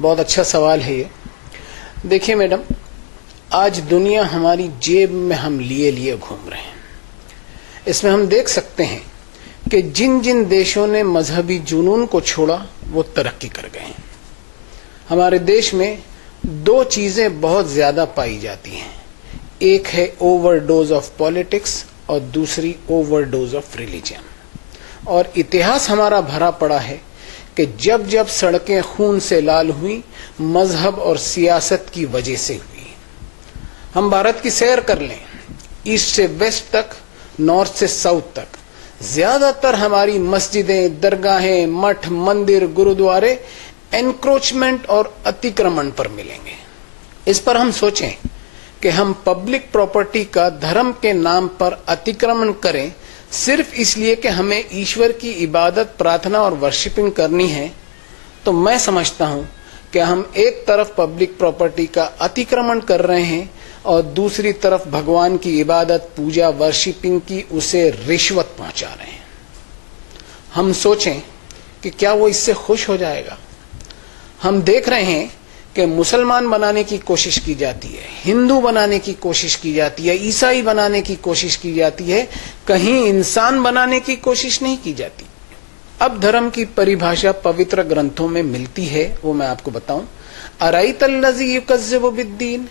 بہت اچھا سوال ہے یہ۔ دیکھیے میڈم، آج دنیا ہماری جیب میں ہم لیے لیے گھوم رہے ہیں۔ اس میں ہم دیکھ سکتے ہیں کہ جن جن دیشوں نے مذہبی جنون کو چھوڑا وہ ترقی کر گئے ہیں۔ ہمارے دیش میں دو چیزیں بہت زیادہ پائی جاتی ہیں، ایک ہے اوور ڈوز آف پالیٹکس اور دوسری اوور ڈوز آف ریلیجن۔ اور اتہاس ہمارا بھرا پڑا ہے کہ جب جب سڑکیں خون سے لال ہوئیں مذہب اور سیاست کی وجہ سے ہوئی۔ ہم بھارت کی سیر کر لیں، ایسٹ سے ویسٹ تک، نارتھ سے ساؤتھ تک، زیادہ تر ہماری مسجدیں، درگاہیں، مٹھ، مندر، گرودوارے انکروچمنٹ اور اتکرمن پر ملیں گے۔ اس پر ہم سوچیں کہ ہم پبلک پراپرٹی کا دھرم کے نام پر اتکرمن کریں صرف اس لیے کہ ہمیں ایشور کی عبادت، پرارتھنا اور ورشپنگ کرنی ہے، تو میں سمجھتا ہوں کہ ہم ایک طرف پبلک پراپرٹی کا اتکرمن کر رہے ہیں اور دوسری طرف بھگوان کی عبادت، پوجا، ورشپنگ کی اسے رشوت پہنچا رہے ہیں۔ ہم سوچیں کہ کیا وہ اس سے خوش ہو جائے گا؟ ہم دیکھ رہے ہیں کہ مسلمان بنانے کی کوشش کی جاتی ہے، ہندو بنانے کی کوشش کی جاتی ہے، عیسائی بنانے کی کوشش کی جاتی ہے، کہیں انسان بنانے کی کوشش نہیں کی جاتی۔ اب دھرم کی پریبھاشا پوتر گرنتھوں میں ملتی ہے، وہ میں آپ کو بتاؤں۔ ارایت الذی یکذب بالدین،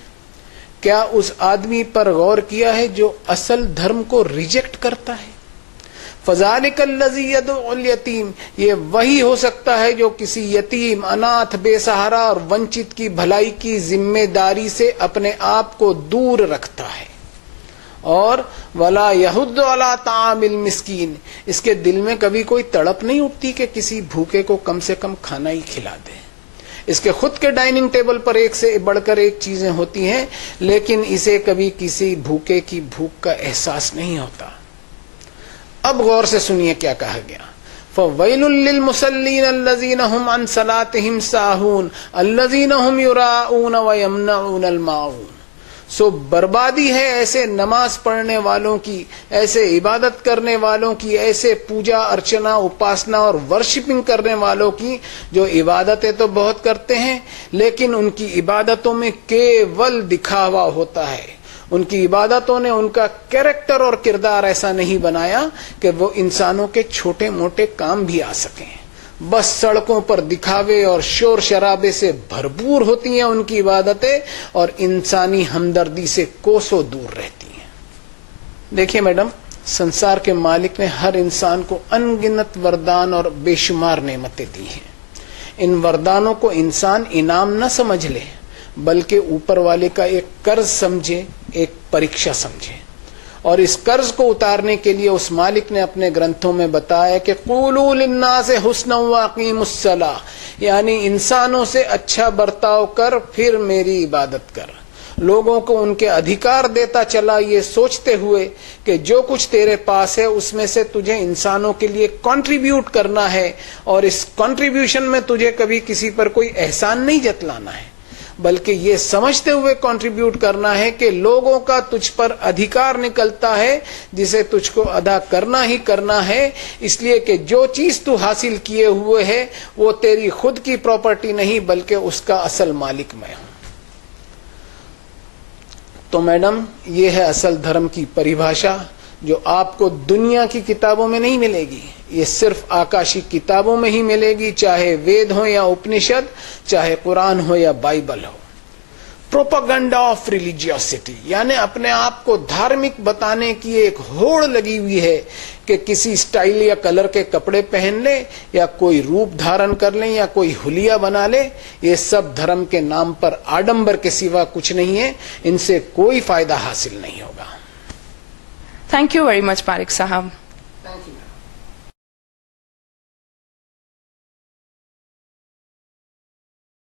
کیا اس آدمی پر غور کیا ہے جو اصل دھرم کو ریجیکٹ کرتا ہے؟ فذالک الذی یدعو الیتیم، یہ وہی ہو سکتا ہے جو کسی یتیم، اناتھ، بے سہارا اور ونچت کی بھلائی کی ذمہ داری سے اپنے آپ کو دور رکھتا ہے۔ اور ولا یحض علی طعام المسکین، اس کے دل میں کبھی کوئی تڑپ نہیں اٹھتی کہ کسی بھوکے کو کم سے کم کھانا ہی کھلا دے۔ اس کے خود کے ڈائننگ ٹیبل پر ایک سے بڑھ کر ایک چیزیں ہوتی ہیں، لیکن اسے کبھی کسی بھوکے کی بھوک کا احساس نہیں ہوتا۔ اب غور سے سنیے کیا کہا گیا، فَوَيْلٌ لِّلْمُصَلِّينَ الَّذِينَ هُمْ عَنْ صَلَاتِهِمْ سَاهُونَ الَّذِينَ هُمْ يُرَاءُونَ وَيَمْنَعُونَ الْمَاعُونَ۔ سو بربادی ہے ایسے نماز پڑھنے والوں کی، ایسے عبادت کرنے والوں کی، ایسے پوجا ارچنا، اپاسنا اور ورشپنگ کرنے والوں کی جو عبادتیں تو بہت کرتے ہیں لیکن ان کی عبادتوں میں کیول دکھاوا ہوتا ہے۔ ان کی عبادتوں نے ان کا کیریکٹر اور کردار ایسا نہیں بنایا کہ وہ انسانوں کے چھوٹے موٹے کام بھی آ سکیں۔ بس سڑکوں پر دکھاوے اور شور شرابے سے بھرپور ہوتی ہیں ان کی عبادتیں اور انسانی ہمدردی سے کوسوں دور رہتی ہیں۔ دیکھیے میڈم، سنسار کے مالک نے ہر انسان کو ان گنت وردان اور بے شمار نعمتیں دی ہیں۔ ان وردانوں کو انسان انعام نہ سمجھ لے بلکہ اوپر والے کا ایک قرض سمجھے، ایک پریکشا سمجھے۔ اور اس قرض کو اتارنے کے لیے اس مالک نے اپنے گرنتھوں میں بتایا کہ قولوا للناس حسنا واقیموا الصلاۃ، یعنی انسانوں سے اچھا برتاؤ کر پھر میری عبادت کر۔ لوگوں کو ان کے ادھیکار دیتا چلا یہ سوچتے ہوئے کہ جو کچھ تیرے پاس ہے اس میں سے تجھے انسانوں کے لیے کنٹریبیوٹ کرنا ہے، اور اس کنٹریبیوشن میں تجھے کبھی کسی پر کوئی احسان نہیں جتلانا ہے بلکہ یہ سمجھتے ہوئے کنٹریبیوٹ کرنا ہے کہ لوگوں کا تجھ پر ادھیکار نکلتا ہے جسے تجھ کو ادا کرنا ہی کرنا ہے، اس لیے کہ جو چیز تو حاصل کیے ہوئے ہے وہ تیری خود کی پراپرٹی نہیں بلکہ اس کا اصل مالک میں ہوں۔ تو میڈم، یہ ہے اصل دھرم کی پریبھاشا جو آپ کو دنیا کی کتابوں میں نہیں ملے گی، یہ صرف آکاشی کتابوں میں ہی ملے گی، چاہے وید ہو یا اپنشد، چاہے قرآن ہو یا بائبل ہو۔ پروپاگنڈا آف ریلیجیوسٹی، یعنی اپنے آپ کو دھارمک بتانے کی ایک ہوڑ لگی ہوئی ہے کہ کسی سٹائل یا کلر کے کپڑے پہن لے یا کوئی روپ دھارن کر لیں یا کوئی حلیہ بنا لے۔ یہ سب دھرم کے نام پر آڈمبر کے سوا کچھ نہیں ہے، ان سے کوئی فائدہ حاصل نہیں ہوگا۔ Thank you very much Parekh صاحب۔